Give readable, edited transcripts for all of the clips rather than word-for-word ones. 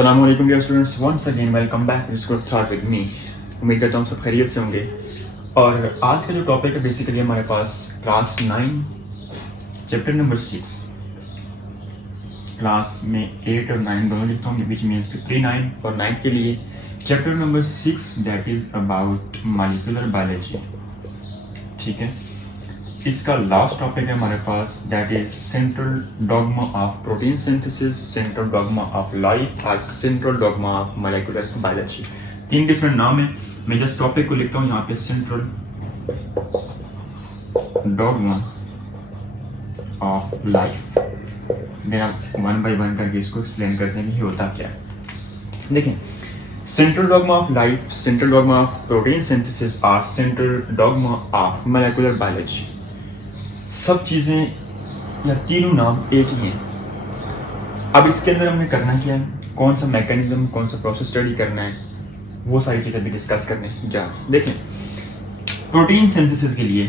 अस्सलामुअलैकुम dear students, once again welcome back to school thought with me. उम्मीद करता हूँ सब खैरियत से होंगे। और आज का जो टॉपिक है बेसिकली हमारे पास क्लास 9 चैप्टर नंबर 6 क्लास में 8 और 9 दोनों लिखता हूँ, विच मीन्स प्री 9 और 9 के लिए chapter number 6 that is about molecular biology. ठीक है, इसका लास्ट टॉपिक है हमारे पास that is central dogma of protein synthesis, central dogma of life और central dogma of molecular biology. 3 different नाम है। मैं जस्ट टॉपिक को लिखता हूँ यहाँ पे, central dogma of life. Then आप 1 बाय 1 करके इसको एक्सप्लेन करते हैं कि होता क्या है। देखें, central dogma of life, central dogma of protein synthesis और central dogma of molecular biology, सब चीज़ें या तीनों नाम एक ही हैं। अब इसके अंदर हमने करना क्या है, कौन सा मैकेनिज्म, कौन सा प्रोसेस स्टडी करना है, वो सारी चीज़ें भी डिस्कस करने जा रहे हैं। देखें, प्रोटीन सिंथेसिस के लिए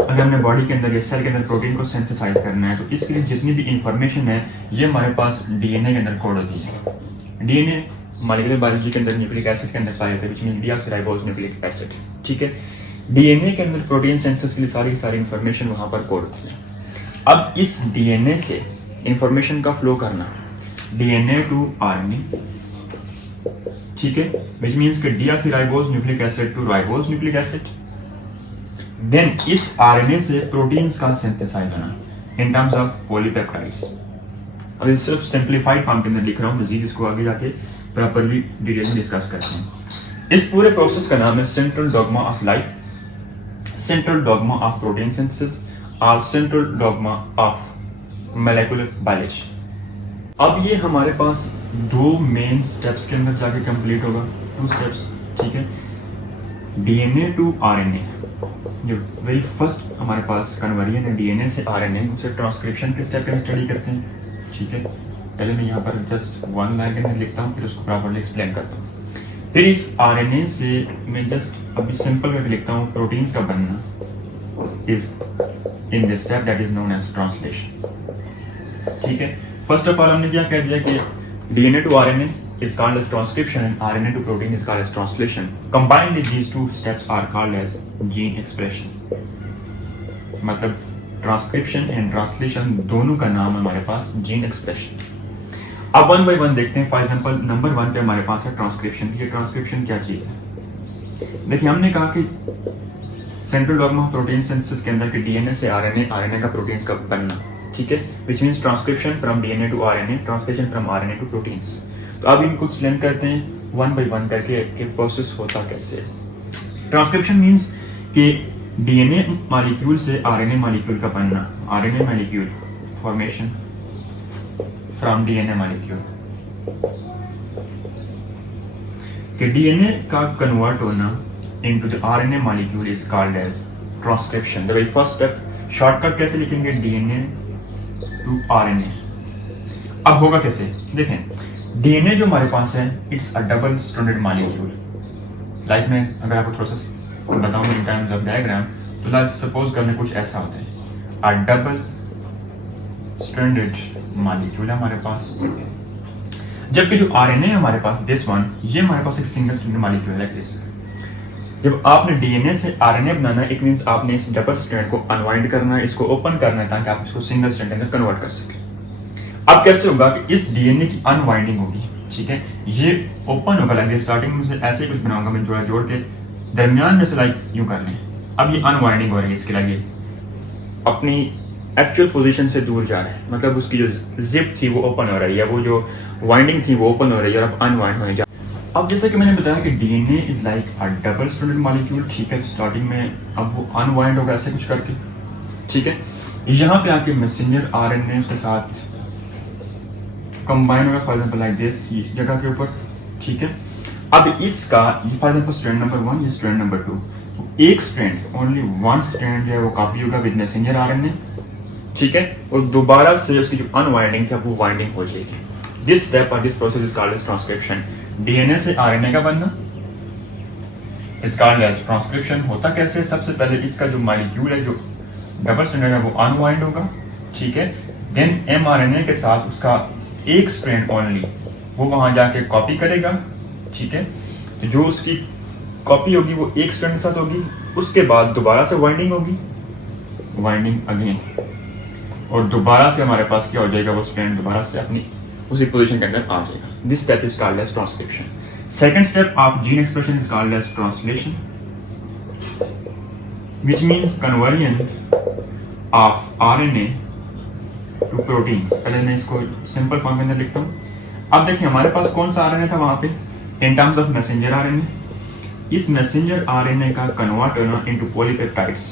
अगर हमने बॉडी के अंदर या सेल के अंदर प्रोटीन को सिंथेसाइज करना है तो इसके लिए जितनी भी इंफॉर्मेशन है ये हमारे पास डीएनए के अंदर कोड होती है। डीएनए मॉलिक्यूलर बायोलॉजी के अंदर न्यूक्लिक एसिड के अंदर पाया जाता है, which mean deoxyribose nucleic acid. ठीक है, डीएनए के अंदर प्रोटीन सिंथेसिस के लिए सारी की सारी इंफॉर्मेशन वहां पर कोड होती है। अब इस डीएनए से इंफॉर्मेशन का फ्लो करना डीएनए टू आरएनए, ठीक है, विच मींस कि deoxyribose nucleic acid to ribose nucleic acid. Then इस आरएनए से प्रोटीन्स का सिंथेसाइज होना इन टर्म्स ऑफ पॉलीपेप्टाइड्स। अब ये सिर्फ सिंप्लीफाइड फॉर्म के अंदर लिख रहा हूँ, मजीद इसको आगे जाके प्रॉपर्ली डिटेल में डिस्कस करते हैं। इस पूरे प्रोसेस का नाम है central dogma of life, central dogma of protein synthesis और central dogma of molecular biology. अब ये हमारे पास 2 मेन स्टेप्स के अंदर जाके कंप्लीट होगा, 2 स्टेप्स। ठीक है, डीएनए टू आरएनए, जो वेरी फर्स्ट हमारे पास कन्वर्जन है डीएनए से आरएनए, उसे ट्रांसक्रिप्शन के स्टेप में स्टडी करते हैं। ठीक है, पहले मैं यहाँ पर जस्ट 1 लाइन के अंदर लिखता हूँ, फिर उसको प्रॉपर्ली एक्सप्लेन करता हूँ। फिर इस आरएनए से मैं जस्ट अभी सिंपल करके लिखता हूँ, प्रोटीन्स का बनना is in this step that is known as translation. ठीक है, फर्स्ट ऑफ ऑल हमने क्या कह दिया कि DNA to RNA is called as transcription and RNA to protein is called as translation. Combined these 2 steps are called as gene expression. मतलब transcription and translation दोनों का नाम हमारे पास जीन एक्सप्रेशन। अब 1 बाय 1 देखते हैं। फॉर एग्जांपल नंबर 1 पे हमारे पास है ट्रांसक्रिप्शन। ये ट्रांसक्रिप्शन क्या चीज है? देखिए, हमने कहा कि central dogma of protein synthesis के अंदर के डीएनए से आरएनए, आरएनए का प्रोटीन्स का बनना। ठीक है, which means transcription from DNA to RNA, translation from RNA to proteins. तो अब इनको एक्सप्लेन करते हैं 1 बाय 1 करके कि प्रोसेस होता कैसे है। ट्रांसक्रिप्शन मींस कि डीएनए मॉलिक्यूल से आरएनए मॉलिक्यूल का बनना, RNA molecule formation from DNA molecule, कि डीएनए का कन्वर्ट होना into the RNA molecule is called as transcription. The very first step, shortcut कैसे लिखेंगे, डीएनए टू आरएनए। अब होगा कैसे, देखें, डीएनए जो हमारे पास है it's a double stranded molecule. Like में अगर आपको थोड़ा सा बताऊं इन टर्म्स ऑफ डायग्राम, तो लेट्स सपोज करने कुछ ऐसा होता है, अ डबल स्ट्रैंडेड मॉलिक्यूल है हमारे पास, जबकि जो आरएनए है हमारे पास दिस वन, ये हमारे पास एक सिंगल स्ट्रैंडेड मॉलिक्यूल है लाइक दिस। जब आपने डीएनए से आरएनए बनाना है, इट मींस आपने इस डबल स्ट्रैंड को अनवाइंड करना है, इसको ओपन करना है ताकि आप इसको सिंगल स्ट्रैंड में कन्वर्ट कर सकें। अब कैसे होगा कि इस डीएनए की अनवाइंडिंग होगी। ठीक है, ये ओपन होगा लाइक स्टार्टिंग में से ऐसे कुछ बनाऊंगा मैं, जोड़ा जोड़ के दरमियान में से लाइक यूं कर लें। अब ये अनवाइंडिंग हो रही है, इसके लिए अपनी एक्चुअल पोजीशन से दूर जा रहा है, मतलब उसकी जो जिप थी वो ओपन हो रही है, वो जो वाइंडिंग थी वो ओपन हो रही है और अब अनवाइंड होने जा रही है। अब जैसे कि मैंने बताया कि DNA is like a double stranded molecule. ठीक है, स्टार्टिंग में अब वो अनवाइंड होगा ऐसे कुछ करके। ठीक है, यहाँ पे आके मैसेंजर आरएनए के साथ कंबाइन होगा, फॉर एग्जांपल लाइक दिस, इस जगह के ऊपर। ठीक है, अब इसका फॉर एग्जांपल स्ट्रैंड नंबर 1, ये स्ट्रैंड नंबर 2, एक स्ट्रैंड, ओनली 1 स्ट्रैंड है वो कॉपी होगा विद मैसेंजर आरएनए। ठीक है, और दोबारा से उसकी जो अनवाइंडिंग थी वो वाइंडिंग हो जाएगी। दिस स्टेप और this process is called as transcription. DNA से आरएनए का बनना इज कॉल्ड एज ट्रांसक्रिप्शन। होता कैसे, सबसे पहले इसका जो मॉलिक्यूल है, जो डबल स्ट्रैंड है, वो अनवाइंड होगा। ठीक है, देन एमआरएनए के साथ उसका एक स्ट्रैंड ओनली वो वहाँ जाके कॉपी करेगा, ठीक है। तो जो उसकी कॉपी होगी वो एक स्ट्रैंड के साथ होगी, उसके बाद दोबारा से वाइंडिंग होगी, वाइंडिंग अगेन, और दोबारा से हमारे पास क्या हो जाएगा, वो स्ट्रैंड दोबारा से अपनी उसी पोजीशन के अंदर आ जाएगा। This step is called as transcription. Second step of gene expression is called as translation, which means conversion of RNA to proteins। पहले मैं इसको सिंपल फॉर्म के अंदर लिखता हूँ। अब देखिए हमारे पास कौन सा RNA था वहाँ पे, इन टर्म्स ऑफ मैसेंजर RNA। इस मैसेंजर RNA का कन्वर्ट होना इनटू पॉलीपेप्टाइड्स।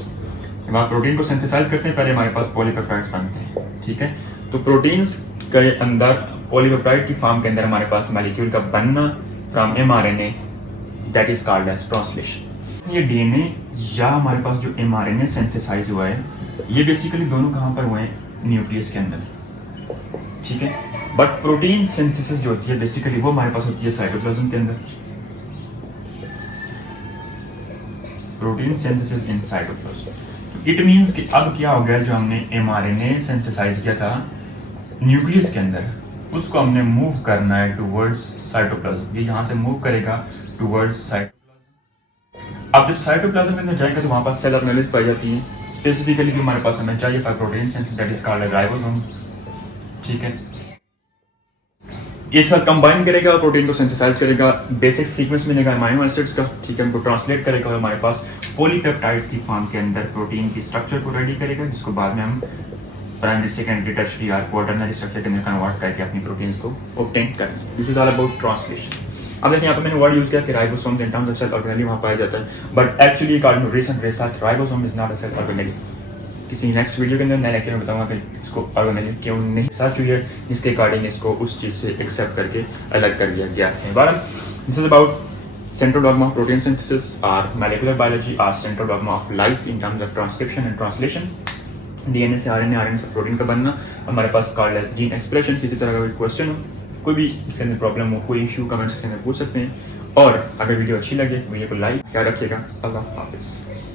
जब आप प्रोटीन को सिंथेसाइज करते हैं पहले हमारे पास पॉलीपेप्टाइड्स बनते हैं, ठीक है। तो प्रोटीन्स के अंदर पॉलीपेप्टाइड की फॉर्म के अंदर हमारे पास मॉलिक्यूल का बनना from mRNA, that is called as translation. ये डीएनए या हमारे पास जो mRNA सिंथेसाइज हुआ है, ये बेसिकली दोनों कहाँ पर हुए हैं, न्यूक्लियस के अंदर, ठीक है। बट प्रोटीन सिंथेसिस जो होती है बेसिकली वो हमारे पास होती है साइटोप्लाज्म के अंदर। Protein synthesis in cytoplasm, it means कि अब क्या हो गया, जो हमने mRNA सिंथेसाइज किया था न्यूक्लियस के अंदर, उसको हमने मूव करना है टुवर्ड्स साइटोप्लाज्म। ये यहाँ से मूव करेगा टुवर्ड्स साइटोप्लाज्म। अब जब साइटोप्लाज्म के अंदर जाएगा तो वहाँ पास सेल ऑर्गेनेल्स पाई जाती है। स्पेसिफिकली जो हमारे पास हमें चाहिए था protein synthesis, that is called as ribosome, ठीक है। ये सब कंबाइन करेगा और प्रोटीन को सिंथेसाइज करेगा, बेसिक सीक्वेंस मिलेगा अमीनो एसिड्स का, ठीक है। उनको ट्रांसलेट करेगा और हमारे पास पॉलीपेप्टाइड्स की फॉर्म के अंदर प्रोटीन की स्ट्रक्चर को रेडी करेगा, जिसको बाद में हम प्राइमरी, सेकेंडरी, टर्शियरी और क्वाटरनरी स्ट्रक्चर के अंदर कन्वर्ट करके अपनी प्रोटीन्स को ऑब्टेन करेंगे। This is all about translation. अब देखिए यहाँ पे मैंने वर्ड यूज किया कि ribosome in terms of cell organelle वहाँ पाया जाता है, but actually according to recent research ribosome is not a cell organelle. किसी नेक्स्ट वीडियो के अंदर मैं लेक्चर में बताऊंगा कि इसको ऑर्गेनेल क्यों नहीं रिसर्च हुई है, जिसके अकॉर्डिंग इसको उस चीज़ से एक्सेप्ट करके अलग कर दिया गया है। बहरहाल this is about central dogma of protein synthesis or molecular biology or central dogma of life in terms of transcription and translation। DNA से आरएनए, आरएनए से प्रोटीन का बनना हमारे पास कॉल्ड एज जीन एक्सप्रेशन। किसी तरह का कोई क्वेश्चन हो, कोई भी इसके अंदर प्रॉब्लम हो, कोई इशू, कमेंट सेक्शन में पूछ सकते हैं। और अगर वीडियो अच्छी लगे वीडियो को लाइक क्या रखिएगा। अल्लाह हाफिज़।